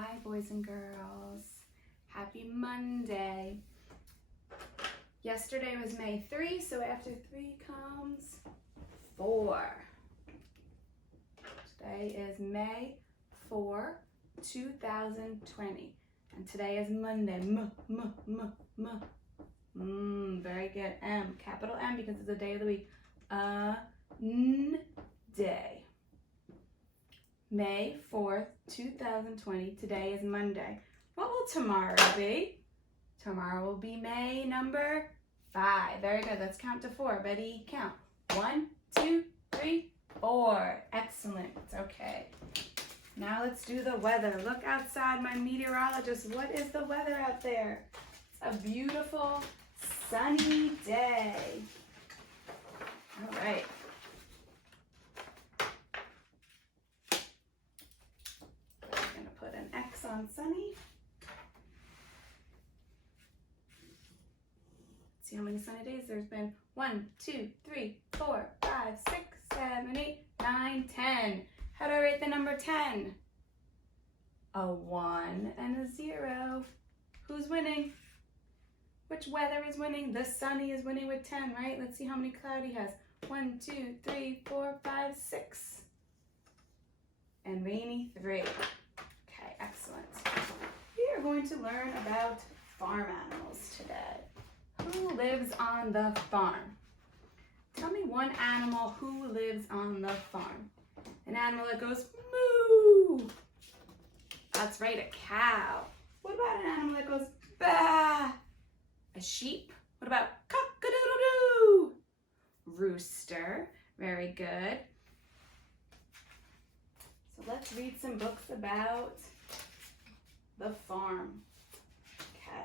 Hi, boys and girls. Happy Monday. Yesterday was May 3, so after 3 comes 4. Today is May 4, 2020. And today is Monday. Very good. M, capital M, because it's the day of the week. Day. May 4th, 2020. Today is Monday. What will tomorrow be? Tomorrow will be May number 5. Very good. Let's count to 4. Ready? Count. 1, 2, 3, 4. Excellent. Okay. Now let's do the weather. Look outside, my meteorologist. What is the weather out there? It's a beautiful, sunny day. All right. I'm going to put an X on sunny. See how many sunny days there's been. 1, 2, 3, 4, 5, 6, 7, 8, 9, 10. How do I rate the number 10? A 1 and a 0. Who's winning? Which weather is winning? The sunny is winning with 10, right? Let's see how many cloudy has. 1, 2, 3, 4, 5, 6. And rainy 3. Okay, excellent. We are going to learn about farm animals today. Who lives on the farm? Tell me one animal who lives on the farm. An animal that goes moo. That's right, a cow. What about an animal that goes bah? A sheep. What about cock-a-doodle-doo? Rooster. Very good. So let's read some books about the farm. Okay.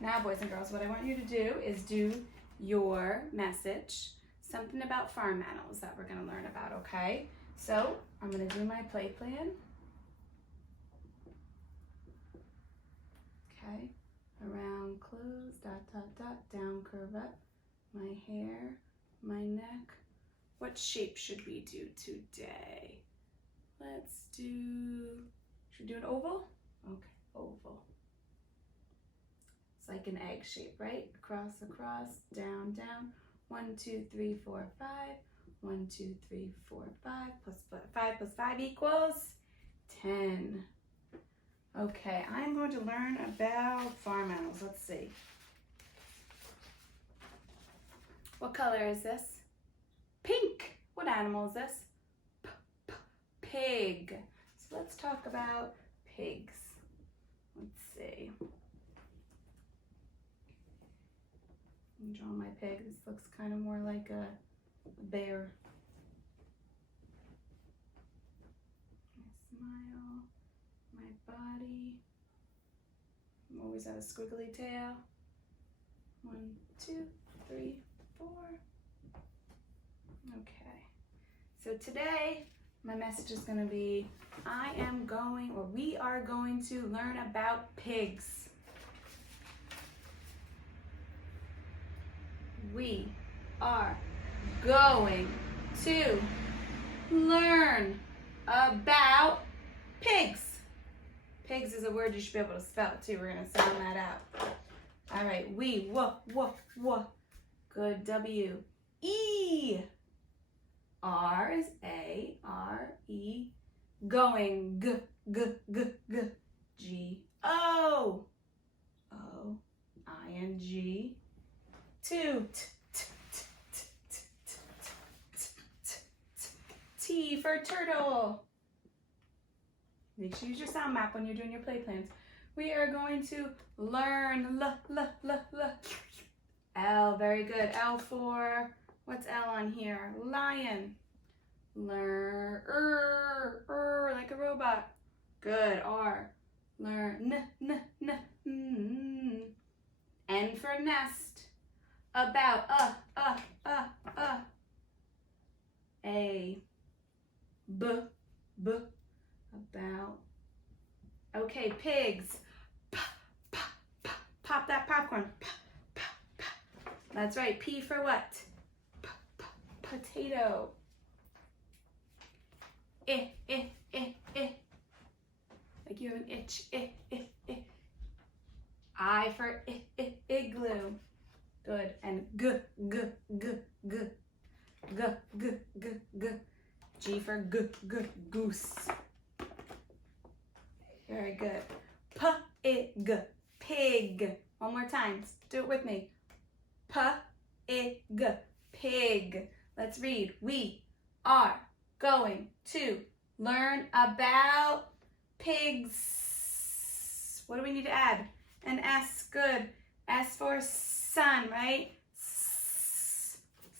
Now, boys and girls, what I want you to do is do your message, something about farm animals that we're going to learn about, okay? So I'm going to do my play plan. Okay. Around, close, dot, dot, dot, down, curve up. My hair, my neck. What shape should we do today? Let's do, should we do an oval? Okay, oval. It's like an egg shape, right? Across, across, down, down. 1, 2, 3, 4, 5. 1, 2, 3, 4, 5. Plus 5 plus 5 equals 10. Okay, I'm going to learn about farm animals. Let's see. What color is this? Pink. What animal is this? Pig. So let's talk about pigs. Let's see. I'm drawing my pig. This looks kind of more like a bear. My smile, my body. I'm always at a squiggly tail. 1, 2, 3, 4. Okay. So today, my message is going to be, we are going to learn about pigs. We are going to learn about pigs. Pigs is a word you should be able to spell too. We're going to sound that out. All right. Good. W. E. R is A. R. E. Going. G. G. O. O. I-N-G. Two. T for turtle. Make sure you use your sound map when you're doing your play plans. We are going to learn L. Very good. L for, what's L on here? Lion. Learn like a robot. Good. R. Learn N for nest. About, A. B. About. Okay, pigs. Pop that popcorn. That's right. P for what? Potato. doing itch, I for igloo. Good. And g. G for goose. Very good. Pig. One more time. Do it with me. Pig. Let's read. We are going to learn about pigs. What do we need to add? An S. Good. S for sun, right?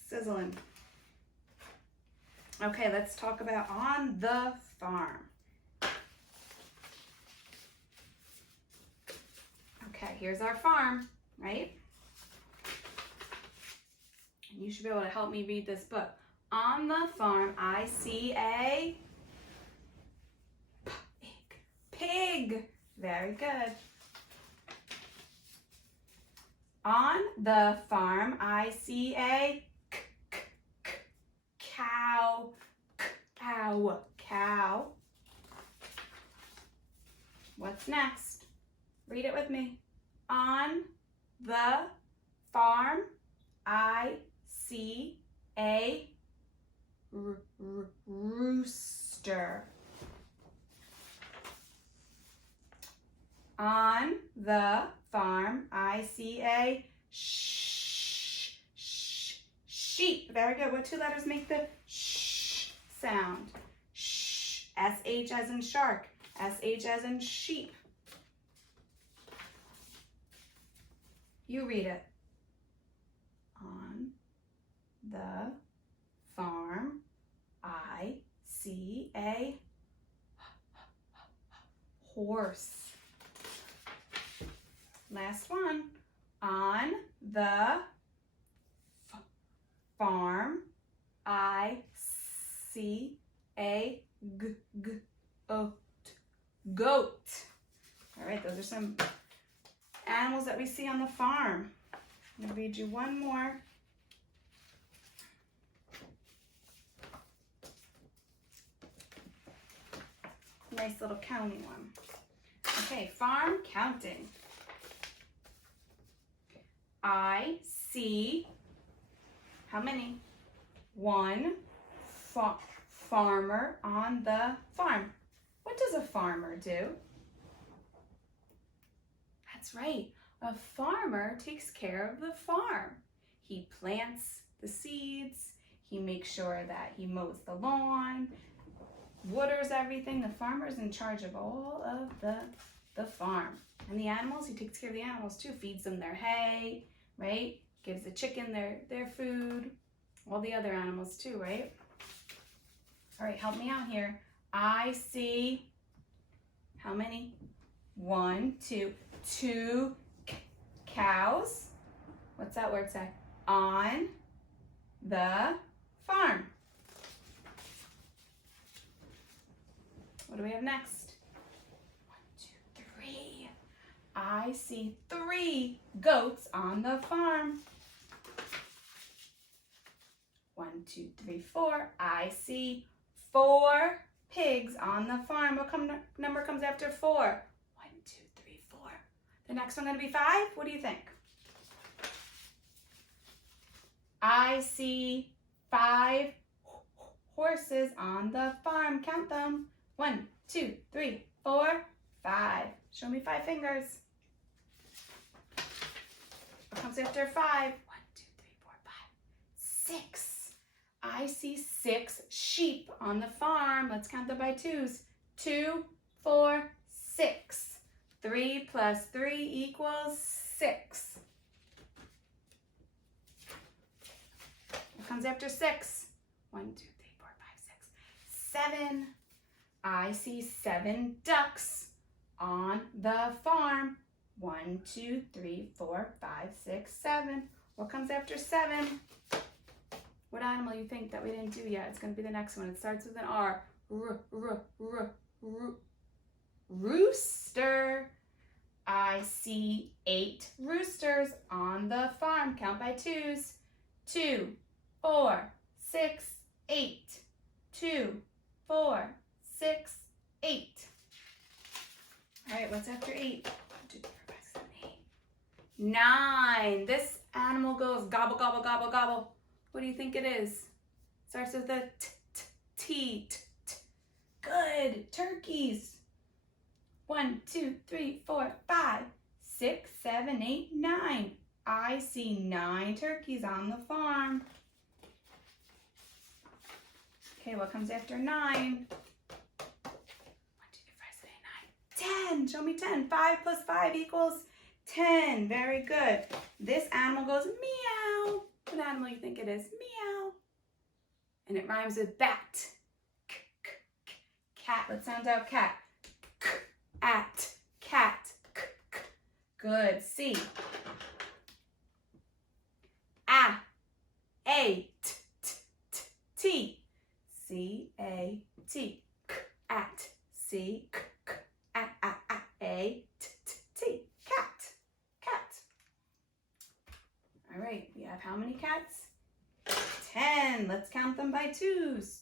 Sizzling. Okay, let's talk about on the farm. Okay, here's our farm, right? You should be able to help me read this book. On the farm, I see a pig. Very good. On the farm, I see a cow. Cow. What's next? Read it with me. On the farm, I see a rooster. On the farm, I see a sheep. Very good. What two letters make the sh sound? Sh. S-H as in shark. S-H as in sheep. You read it. On the farm, I see a horse. Last one. On the farm, I see a goat. All right, those are some animals that we see on the farm. I'm going to read you one more. Nice little counting one. Okay, farm counting. I see, how many? One farmer on the farm. What does a farmer do? That's right. A farmer takes care of the farm. He plants the seeds. He makes sure that he mows the lawn, waters everything. The farmer is in charge of all of the farm. And the animals, he takes care of the animals too. Feeds them their hay, right? Gives the chicken their food. All the other animals too, right? All right, help me out here. I see, how many? One, two cows. What's that word say? On the farm. What do we have next? 1, 2, 3. I see 3 goats on the farm. 1, 2, 3, 4. I see 4 pigs on the farm. What number comes after 4? 1, 2, 3, 4. The next one going to be 5? What do you think? I see 5 horses on the farm. Count them. 1, 2, 3, 4, 5. Show me 5 fingers. What comes after 5? 1, 2, 3, 4, 5. 6. I see 6 sheep on the farm. Let's count them by 2s. 2, 4, 6. 3 plus 3 equals 6. What comes after 6? 1, 2, 3, 4, 5, 6. 7. I see 7 ducks on the farm. 1, 2, 3, 4, 5, 6, 7. What comes after 7? What animal you think that we didn't do yet? It's going to be the next one. It starts with an R. Rooster. I see 8 roosters on the farm. Count by 2s. 2, 4, 6, 8. 2, 4, 6, 8. 8. 1, 2, 3, 4, 5, 6, 7, 8. 9. This animal goes gobble, gobble, gobble, gobble. What do you think it is? Starts with a T. Good. Turkeys. 1, 2, 3, 4, 5, 6, 7, 8, 9. I see 9 turkeys on the farm. Okay, what comes after 9? 1, 2, 3, 4, 5, 6, 8, 9. 10. Show me 10. 5 plus 5 equals 10. Very good. This animal goes meow. What animal do you think it is? Meow. And it rhymes with bat. Cat. Let's sound out cat. At. Cat. Good. C. A. T. C-A-T. At. C. A-T. Cat. Cat. All right. We have how many cats? 10. Let's count them by twos.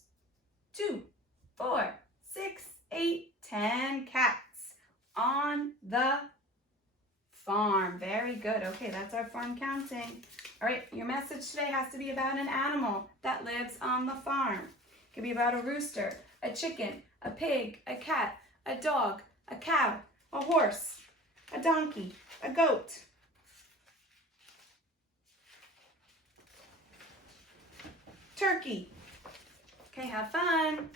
2, 4, 6, 8, 10 cats on the farm. Very good. Okay, that's our farm counting. All right, your message today has to be about an animal that lives on the farm. It could be about a rooster, a chicken, a pig, a cat, a dog, a cow, a horse, a donkey, a goat. Turkey. Okay, have fun.